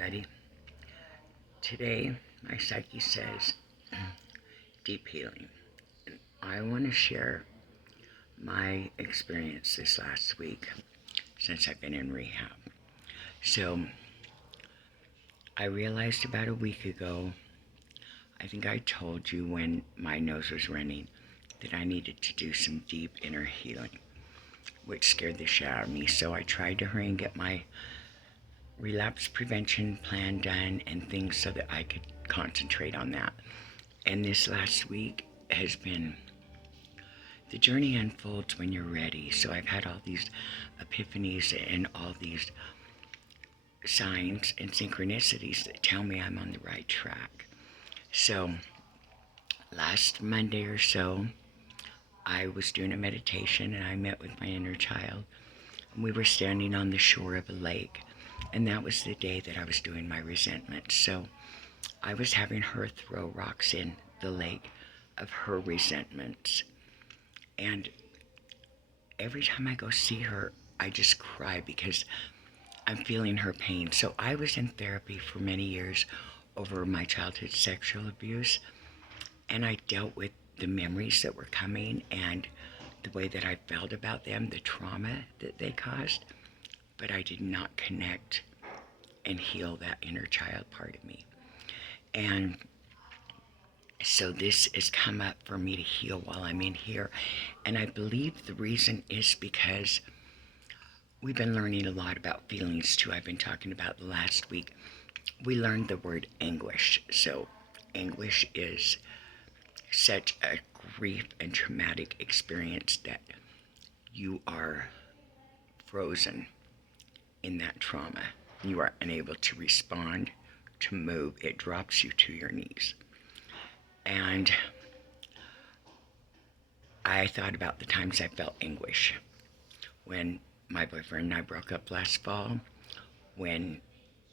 Ready? Today, my psyche says deep healing. And I want to share my experience this last week since I've been in rehab. So, I realized about a week ago, I think I told you when my nose was running, that I needed to do some deep inner healing, which scared the shit out of me. So I tried to hurry and get my relapse prevention plan done and things so that I could concentrate on that. And this last week has been, the journey unfolds when you're ready. So I've had all these epiphanies and all these signs and synchronicities that tell me I'm on the right track. So last Monday or so, I was doing a meditation and I met with my inner child. And we were standing on the shore of a lake. And that was the day that I was doing my resentment. So I was having her throw rocks in the lake of her resentments. And every time I go see her, I just cry because I'm feeling her pain. So I was in therapy for many years over my childhood sexual abuse. And I dealt with the memories that were coming and the way that I felt about them, the trauma that they caused. But I did not connect and heal that inner child part of me. And so this has come up for me to heal while I'm in here. And I believe the reason is because we've been learning a lot about feelings too. I've been talking about the last week. We learned the word anguish. So anguish is such a grief and traumatic experience that you are frozen in that trauma. You are unable to respond, to move. It drops you to your knees. And I thought about the times I felt anguish. When my boyfriend and I broke up last fall, when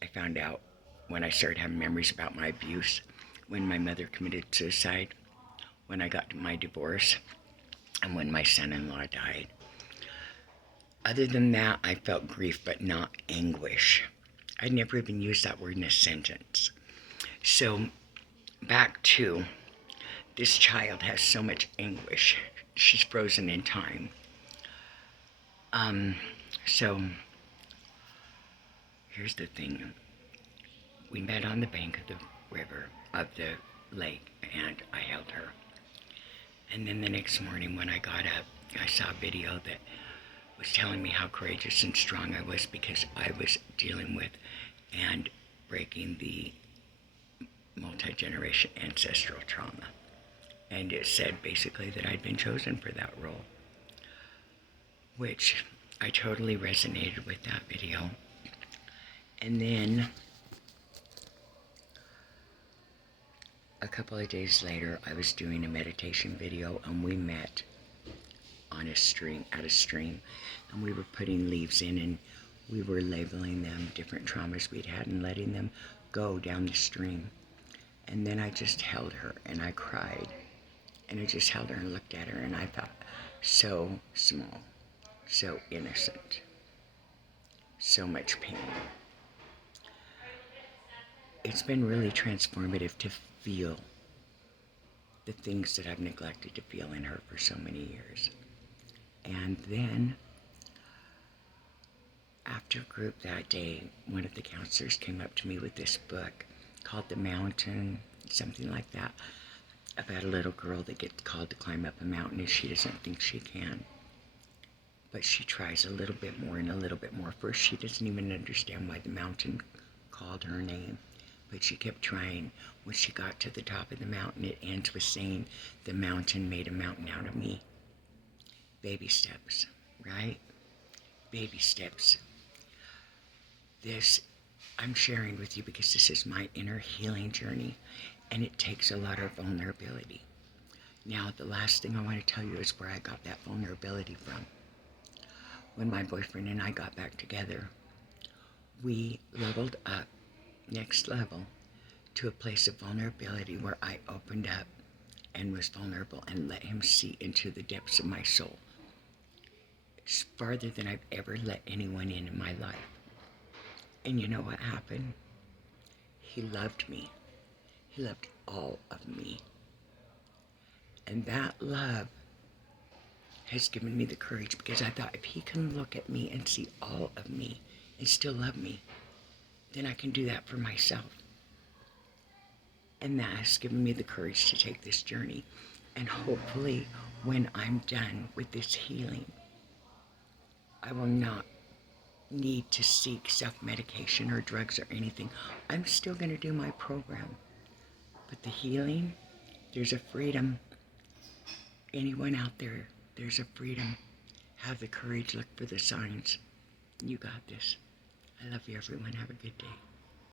I found out, when I started having memories about my abuse, when my mother committed suicide, when I got my divorce, and when my son-in-law died. Other than that, I felt grief, but not anguish. I'd never even used that word in a sentence. So, back to, this child has so much anguish. She's frozen in time. So, here's the thing. We met on the bank of the river, of the lake, and I held her. And then the next morning when I got up, I saw a video that was telling me how courageous and strong I was because I was dealing with and breaking the multi-generation ancestral trauma. And it said basically that I'd been chosen for that role, which I totally resonated with that video. And then a couple of days later, I was doing a meditation video and we met on a stream, at a stream, and we were putting leaves in and we were labeling them different traumas we'd had and letting them go down the stream. And then I just held her and I cried. And I just held her and looked at her and I thought, so small, so innocent, so much pain. It's been really transformative to feel the things that I've neglected to feel in her for so many years. And then, after group that day, one of the counselors came up to me with this book called The Mountain, something like that, about a little girl that gets called to climb up a mountain and she doesn't think she can. But she tries a little bit more and a little bit more. First, she doesn't even understand why the mountain called her name. But she kept trying. When she got to the top of the mountain, it ends with saying, the mountain made a mountain out of me. Baby steps, right? Baby steps. This I'm sharing with you because this is my inner healing journey, and it takes a lot of vulnerability. Now, the last thing I want to tell you is where I got that vulnerability from. When my boyfriend and I got back together, we leveled up, next level, to a place of vulnerability where I opened up and was vulnerable and let him see into the depths of my soul. It's farther than I've ever let anyone in my life. And you know what happened? He loved me. He loved all of me. And that love has given me the courage, because I thought, if he can look at me and see all of me and still love me, then I can do that for myself. And that has given me the courage to take this journey. And hopefully, when I'm done with this healing, I will not need to seek self-medication or drugs or anything. I'm still going to do my program. But the healing, there's a freedom. Anyone out there, there's a freedom. Have the courage, look for the signs. You got this. I love you, everyone. Have a good day.